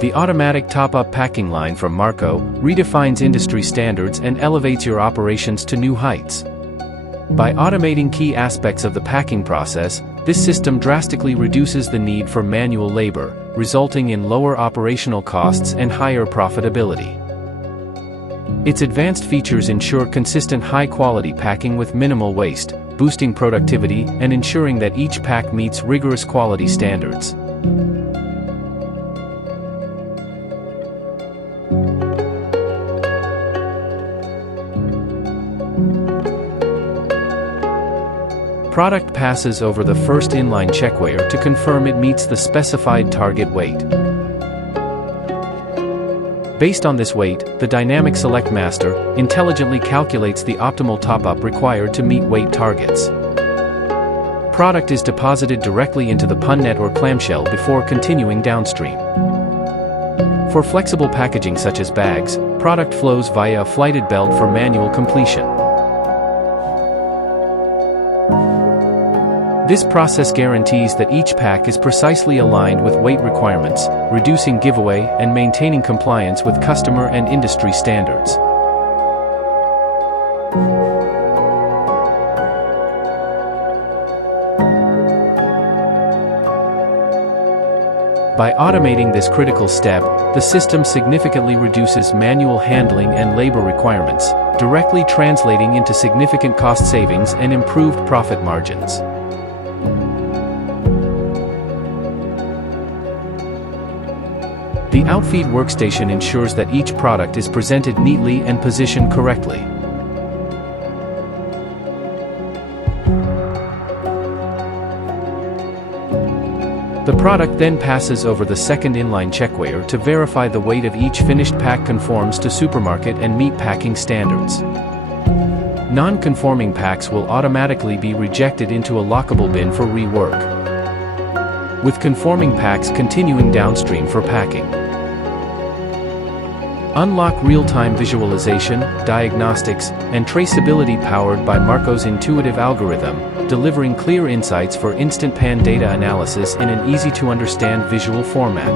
The automatic top-up packing line from Marco redefines industry standards and elevates your operations to new heights. By automating key aspects of the packing process, this system drastically reduces the need for manual labor, resulting in lower operational costs and higher profitability. Its advanced features ensure consistent high-quality packing with minimal waste, boosting productivity and ensuring that each pack meets rigorous quality standards. Product passes over the first inline checkweigher to confirm it meets the specified target weight. Based on this weight, the dynamic select master intelligently calculates the optimal top-up required to meet weight targets. Product is deposited directly into the punnet or clamshell before continuing downstream. For flexible packaging such as bags, product flows via a flighted belt for manual completion. This process guarantees that each pack is precisely aligned with weight requirements, reducing giveaway and maintaining compliance with customer and industry standards. By automating this critical step, the system significantly reduces manual handling and labor requirements, directly translating into significant cost savings and improved profit margins. The outfeed workstation ensures that each product is presented neatly and positioned correctly. The product then passes over the second inline checkweigher to verify the weight of each finished pack conforms to supermarket and meat packing standards. Non-conforming packs will automatically be rejected into a lockable bin for rework, with conforming packs continuing downstream for packing. Unlock real-time visualization, diagnostics, and traceability powered by Marco's intuitive algorithm, delivering clear insights for instant pan data analysis in an easy-to-understand visual format.